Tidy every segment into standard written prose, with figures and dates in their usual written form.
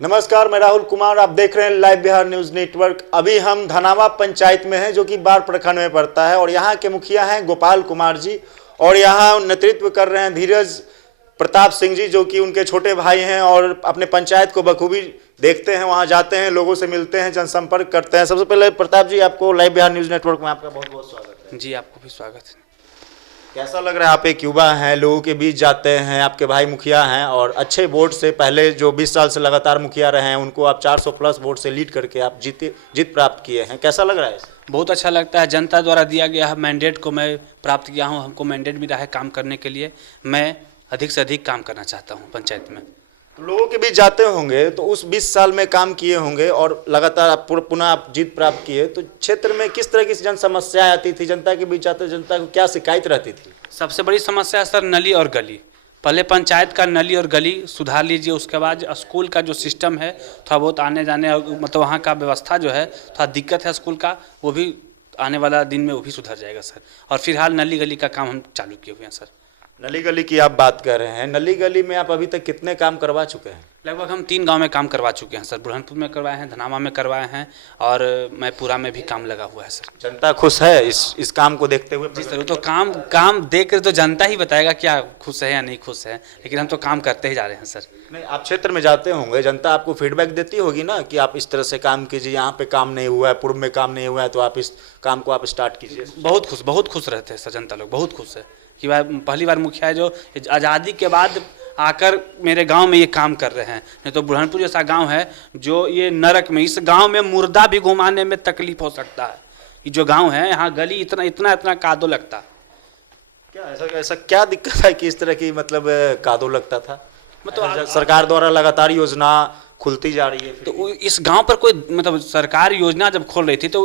नमस्कार, मैं राहुल कुमार। आप देख रहे हैं लाइव बिहार न्यूज नेटवर्क। अभी हम धनावा पंचायत में हैं जो कि बाढ़ प्रखंड में पड़ता है और यहाँ के मुखिया हैं गोपाल कुमार जी और यहाँ नेतृत्व कर रहे हैं धीरज प्रताप सिंह जी जो कि उनके छोटे भाई हैं और अपने पंचायत को बखूबी देखते हैं, वहाँ जाते हैं, लोगों से मिलते हैं, जनसंपर्क करते हैं। सबसे पहले प्रताप जी, आपको लाइव बिहार न्यूज नेटवर्क में आपका बहुत बहुत स्वागत है। जी, आपको भी स्वागत है। कैसा लग रहा है? आप एक युवा हैं, लोगों के बीच जाते हैं, आपके भाई मुखिया हैं और अच्छे वोट से पहले जो 20 साल से लगातार मुखिया रहे हैं उनको आप 400 प्लस वोट से लीड करके आप जीत प्राप्त किए हैं। कैसा लग रहा है? बहुत अच्छा लगता है। जनता द्वारा दिया गया मैंडेट को मैं प्राप्त किया हूँ। हमको मैंडेट मिला है काम करने के लिए। मैं अधिक से अधिक काम करना चाहता हूँ पंचायत में। तो लोगों के बीच जाते होंगे तो उस 20 साल में काम किए होंगे और लगातार आप पुनः आप जीत प्राप्त किए, तो क्षेत्र में किस तरह की जन समस्याएं आती थी? जनता के बीच जाते जनता को क्या शिकायत रहती थी? सबसे बड़ी समस्या सर नली और गली। पहले पंचायत का नली और गली सुधार लीजिए, उसके बाद स्कूल का जो सिस्टम है थोड़ा बहुत आने जाने मतलब वहाँ का व्यवस्था जो है थोड़ा दिक्कत है स्कूल का, वो भी आने वाला दिन में वो भी सुधर जाएगा सर। और फिलहाल नली गली का काम हम चालू किए हुए हैं सर। नली गली की आप बात कर रहे हैं, नली गली में आप अभी तक कितने काम करवा चुके हैं? लगभग हम 3 गांव में काम करवा चुके हैं सर। बुरहानपुर में करवाए हैं, धनावा में करवाए हैं और मैपुरा में भी काम लगा हुआ है सर। जनता खुश है इस काम को देखते हुए? जी सर, तो काम देख कर तो जनता ही बताएगा क्या खुश है या नहीं खुश है, लेकिन हम तो काम करते ही जा रहे हैं सर। नहीं, आप क्षेत्र में जाते होंगे, जनता आपको फीडबैक देती होगी ना कि आप इस तरह से काम कीजिए, यहाँ पे काम नहीं हुआ है, पूर्व में काम नहीं हुआ है, तो आप इस काम को आप स्टार्ट कीजिए। बहुत खुश रहते हैं सर। जनता लोग बहुत खुश है कि भाई पहली बार मुखिया जो आज़ादी के बाद आकर मेरे गांव में ये काम कर रहे हैं। नहीं तो बुरहानपुर जैसा गांव है जो ये नरक में, इस गांव में मुर्दा भी घुमाने में तकलीफ हो सकता है। ये जो गांव है यहाँ गली इतना इतना इतना कादो लगता। क्या ऐसा क्या दिक्कत है कि इस तरह की मतलब कादो लगता था? मतलब सरकार द्वारा लगातार योजना खुलती जा रही है, तो इस गांव पर कोई मतलब सरकार योजना जब खोल रही थी तो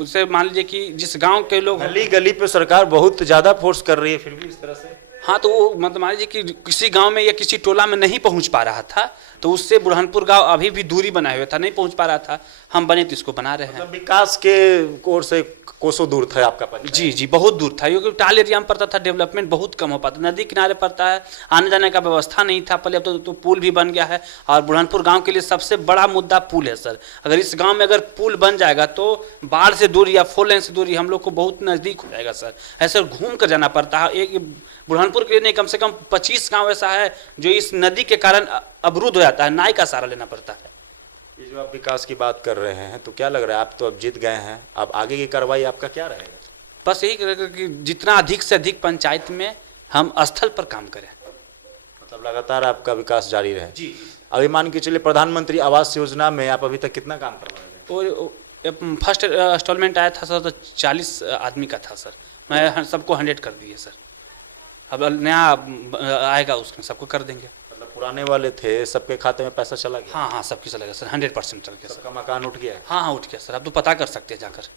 उससे मान लीजिए कि जिस गांव के लोग गली गली पे सरकार बहुत ज्यादा फोर्स कर रही है, फिर भी इस तरह से। हाँ, तो वो मतलब मान लीजिए कि किसी गांव में या किसी टोला में नहीं पहुंच पा रहा था तो उससे बुरहानपुर गांव अभी भी दूरी बनाए हुए था, नहीं पहुंच पा रहा था। हम बने तो इसको बना रहे हैं। मतलब विकास के ओर से कोसों दूर था आपका पंचायत? जी, बहुत दूर था क्योंकि टाल एरिया में पड़ता था, डेवलपमेंट बहुत कम हो पाता, नदी किनारे पड़ता है, आने जाने का व्यवस्था नहीं था पहले। अब तो पुल भी बन गया है और बुरहानपुर गांव के लिए सबसे बड़ा मुद्दा पुल है सर। अगर इस गांव में अगर पुल बन जाएगा तो बाढ़ से दूरी या 4 लेन से दूरी हम लोग को बहुत नज़दीक हो जाएगा सर। ऐसे घूम कर जाना पड़ता है। एक बुरहानपुर के लिए नहीं, कम से कम 25 गाँव ऐसा है जो इस नदी के कारण अवरुद्ध हो जाता है, नाव का सहारा लेना पड़ता है। ये जो आप विकास की बात कर रहे हैं तो क्या लग रहा है, आप तो अब जीत गए हैं, अब आगे की कार्रवाई आपका क्या रहेगा? बस यही करेगा कि जितना अधिक से अधिक पंचायत में हम स्थल पर काम करें। मतलब लगातार आपका विकास जारी रहे। जी, अभी मान के चलिए प्रधानमंत्री आवास योजना में आप अभी तक कितना काम करवा रहे हैं? और फर्स्ट इंस्टॉलमेंट आया था सर तो 40 आदमी का था सर। मैं सबको 100 कर दिए सर। अब नया आएगा उसमें सबको कर देंगे। मतलब पुराने वाले थे सबके खाते में पैसा चला गया? हाँ, सबकी चलेगा सर, 100% चल गया सर। सबका मकान उठ गया है? हाँ, उठ गया सर। अब तो पता कर सकते हैं जाकर।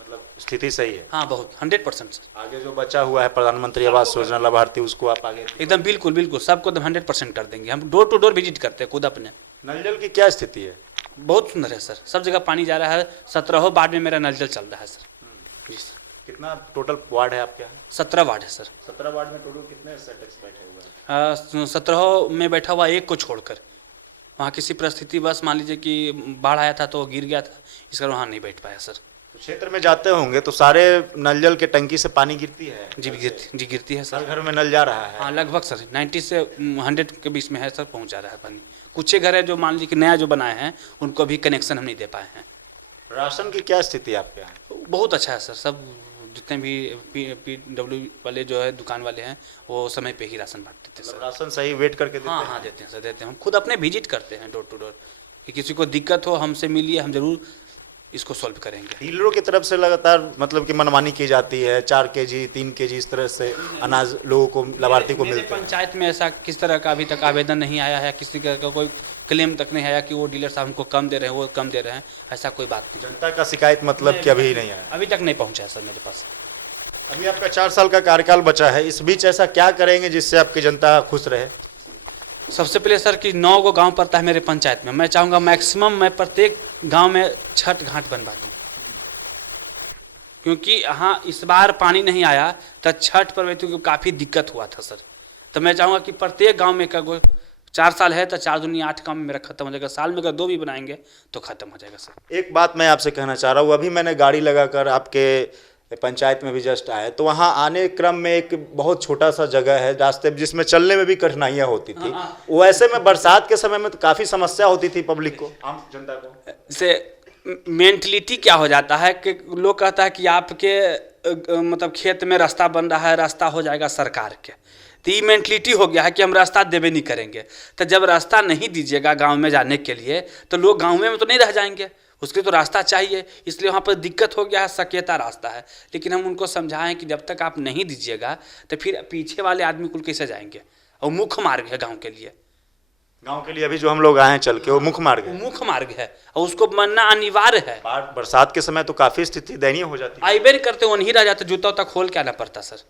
मतलब स्थिति सही है? हाँ, बहुत 100% सर। आगे जो बचा हुआ है प्रधानमंत्री आवास योजना लाभार्थी, उसको आप आगे एकदम बिल्कुल सबको एकदम 100% कर देंगे। हम डोर टू डोर विजिट करते हैं खुद अपने। नल जल की क्या स्थिति है? बहुत सुंदर है सर, सब जगह पानी जा रहा है। 17 वार्ड में मेरा नल जल चल रहा है सर। जी सर। कितना टोटल वार्ड है आपके यहाँ? 17 वार्ड है सर। 17 वार्ड में टोटल कितने सेटेक्स बैठे हुए हैं? 17 में बैठा हुआ एक को छोड़कर। वहाँ किसी परिस्थिति बस मान लीजिए कि बाढ़ आया था तो गिर गया था, इस कारण वहाँ नहीं बैठ पाया सर। तो क्षेत्र में जाते होंगे तो सारे नल जल के टंकी से पानी गिरती है? जी, गिरती है हर सर। घर में नल जा रहा है? हाँ, लगभग सर 90 से 100 के बीच में है सर, पहुँच जा रहा है पानी। कुछ ही घर है जो मान लीजिए कि नया जो बनाए हैं उनको अभी कनेक्शन हम नहीं दे पाए हैं। राशन की क्या स्थिति है आपके यहाँ? बहुत अच्छा है सर। सब जितने भी PW वाले जो है दुकान वाले हैं वो समय पे ही राशन बांट देते हैं सर। राशन सही वेट करके देते हैं? हाँ, देते हैं सर, देते हैं। हम खुद अपने विजिट करते हैं डोर टू डोर कि किसी को दिक्कत हो हमसे मिलिए, हम जरूर इसको सॉल्व करेंगे। डीलरों की तरफ से लगातार मतलब कि मनमानी की जाती है, 4 kg 3 kg इस तरह से अनाज लोगों को लाभार्थी को मेरे मिलते हैं। पंचायत में ऐसा किस तरह का अभी तक आवेदन नहीं आया है, किसी तरह का कोई क्लेम तक नहीं आया कि वो डीलर साहब हमको कम दे रहे हैं, वो कम दे रहे हैं, ऐसा कोई बात नहीं। जनता का शिकायत मतलब कि अभी नहीं आया? अभी तक नहीं पहुँचा है सर मेरे पास। अभी आपका 4 साल का कार्यकाल बचा है, इस बीच ऐसा क्या करेंगे जिससे आपकी जनता खुश रहे? सबसे पहले सर कि 9 गो गाँव पड़ता है मेरे पंचायत में, मैं चाहूँगा मैक्सिमम मैं प्रत्येक गाँव में छठ घाट बनवा दूँ, क्योंकि यहाँ इस बार पानी नहीं आया तो छठ पर व्यक्तियों को काफ़ी दिक्कत हुआ था सर। तो मैं चाहूँगा कि प्रत्येक गांव में 4 साल है तो 4 दूनी 8 काम मेरा खत्म हो जाएगा, साल में अगर 2 भी बनाएंगे तो खत्म हो जाएगा सर। एक बात मैं आपसे कहना चाह रहा हूँ, अभी मैंने गाड़ी लगाकर आपके पंचायत में भी जस्ट आया, तो वहाँ आने क्रम में एक बहुत छोटा सा जगह है रास्ते जिसमें चलने में भी कठिनाइयाँ होती थी। वो ऐसे में बरसात के समय में तो काफ़ी समस्या होती थी पब्लिक को, आम जनता को। से मेंटलिटी क्या हो जाता है कि लोग कहता है कि आपके मतलब खेत में रास्ता बन रहा है, रास्ता हो जाएगा सरकार के, तो ये मेंटलिटी हो गया है कि हम रास्ता देवे नहीं करेंगे। तो जब रास्ता नहीं दीजिएगा गांव में जाने के लिए तो लोग गांव में तो नहीं रह जाएंगे, उसके लिए तो रास्ता चाहिए। इसलिए वहाँ पर दिक्कत हो गया है, सकेता रास्ता है। लेकिन हम उनको समझाएं कि जब तक आप नहीं दीजिएगा तो फिर पीछे वाले आदमी कुल कैसे जाएंगे, और मुख्य मार्ग है गाँव के लिए। गांव के लिए अभी जो हम लोग आए हैं चल के, वो मुख्य मार्ग है, मुख्य मार्ग है और उसको मानना अनिवार्य है। बरसात के समय तो काफ़ी स्थिति दयनीय हो जाती है। आइबे नहीं करते, वो नहीं रह जाते, जूता उता खोल के आना पड़ता सर।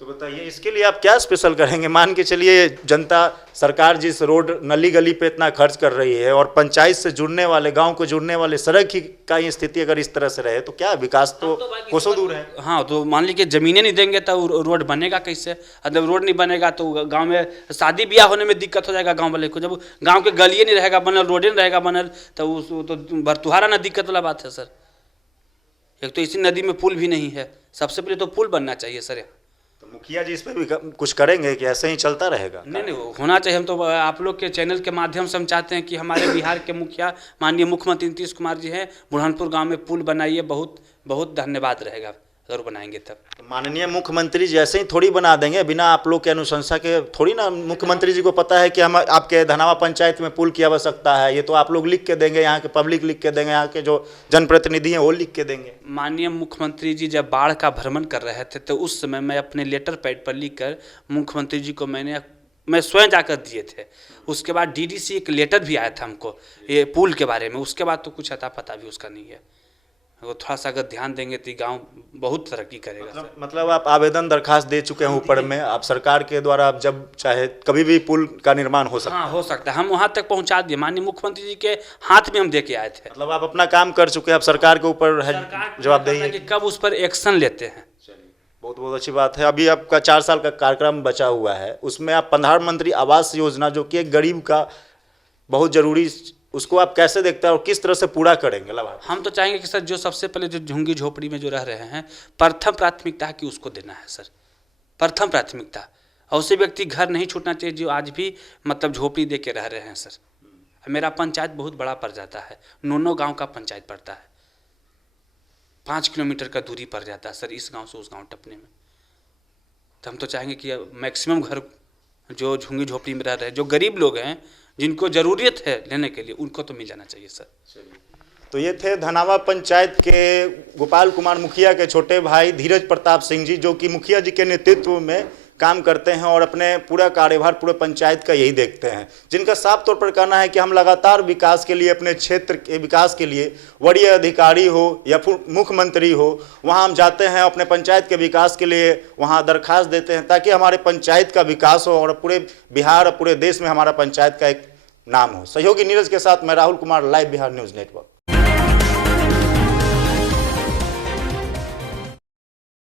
तो बताइए इसके लिए आप क्या स्पेशल करेंगे? मान के चलिए जनता, सरकार जिस रोड नली गली पे इतना खर्च कर रही है और पंचायत से जुड़ने वाले, गांव को जुड़ने वाले सड़क की का ये स्थिति अगर इस तरह से रहे तो क्या विकास तो कोसों दूर है। हाँ, तो मान लीजिए जमीनें नहीं देंगे तो रोड बनेगा कैसे? जब रोड नहीं बनेगा तो गांव में शादी ब्याह होने में दिक्कत हो जाएगा गांव वाले को। जब गांव के गलिए नहीं रहेगा बनल, रोडे नहीं रहेगा बनल, तो तो भरतुहारा ना दिक्कत वाला बात है सर। एक तो इसी नदी में पुल भी नहीं है, सबसे पहले तो पुल बनना चाहिए सर। तो मुखिया जी इस पे भी कुछ करेंगे कि ऐसे ही चलता रहेगा? नहीं, होना चाहिए। हम तो आप लोग के चैनल के माध्यम से हम चाहते हैं कि हमारे बिहार के मुखिया माननीय मुख्यमंत्री नीतीश कुमार जी हैं, बुरहानपुर गांव में पुल बनाइए, बहुत बहुत धन्यवाद रहेगा अगर बनाएंगे तब। तो माननीय मुख्यमंत्री जी ऐसे ही थोड़ी बना देंगे बिना आप लोग के अनुशंसा के? थोड़ी ना मुख्यमंत्री जी को पता है कि हम आपके धनावा पंचायत में पुल की आवश्यकता है, ये तो आप लोग लिख के देंगे, यहाँ के पब्लिक लिख के देंगे, यहाँ के जो जनप्रतिनिधि हैं वो लिख के देंगे। माननीय मुख्यमंत्री जी जब बाढ़ का भ्रमण कर रहे थे तो उस समय मैं अपने लेटर पैड पर लिखकर मुख्यमंत्री जी को मैं स्वयं जाकर दिए थे। उसके बाद डीडीसी एक लेटर भी आया था हमको ये पुल के बारे में, उसके बाद तो कुछ अता पता भी उसका नहीं है। वो थोड़ा सा अगर ध्यान देंगे तो गांव बहुत तरक्की करेगा। मतलब आप आवेदन दरखास्त दे चुके हैं ऊपर में, आप सरकार के द्वारा आप जब चाहे कभी भी पुल का निर्माण हो सकता है? हाँ, हो सकता है। हम वहाँ तक पहुँचा दिए, माननीय मुख्यमंत्री जी के हाथ में हम दे के आए थे। मतलब आप अपना काम कर चुके हैं, आप सरकार के ऊपर जवाबदेही है कि कब उस पर एक्शन लेते हैं। बहुत बहुत अच्छी बात है। अभी आपका 4 साल का कार्यक्रम बचा हुआ है, उसमें आप प्रधानमंत्री आवास योजना जो कि एक गरीब का बहुत जरूरी, उसको आप कैसे देखते हैं और किस तरह से पूरा करेंगे लाभार्थी? हम तो चाहेंगे कि सर जो सबसे पहले जो झुग्गी झोपड़ी में जो रह रहे हैं, प्रथम प्राथमिकता है कि उसको देना है सर, प्रथम प्राथमिकता। और उसे व्यक्ति घर नहीं छूटना चाहिए जो आज भी मतलब झोपड़ी दे के रह रहे हैं सर। मेरा पंचायत बहुत बड़ा पड़ जाता है, 9 गाँव का पंचायत पड़ता है, 5 किलोमीटर का दूरी पड़ जाता है सर, इस गाँव से उस गाँव टपने में। तो हम तो चाहेंगे कि मैक्सिमम घर जो झुग्गी झोपड़ी में रह रहे हैं, जो गरीब लोग हैं जिनको ज़रूरत है लेने के लिए, उनको तो मिल जाना चाहिए सर। तो ये थे धनावा पंचायत के गोपाल कुमार मुखिया के छोटे भाई धीरज प्रताप सिंह जी, जो कि मुखिया जी के नेतृत्व में काम करते हैं और अपने पूरा कार्यभार पूरे पंचायत का यही देखते हैं, जिनका साफ तौर पर कहना है कि हम लगातार विकास के लिए, अपने क्षेत्र के विकास के लिए, वरीय अधिकारी हो या फिर मुख्यमंत्री हो, वहां हम जाते हैं, अपने पंचायत के विकास के लिए वहां दरखास्त देते हैं ताकि हमारे पंचायत का विकास हो और पूरे बिहार और पूरे देश में हमारा पंचायत का एक नाम हो। सहयोगी नीरज के साथ मैं Rahul Kumar, live Bihar news network.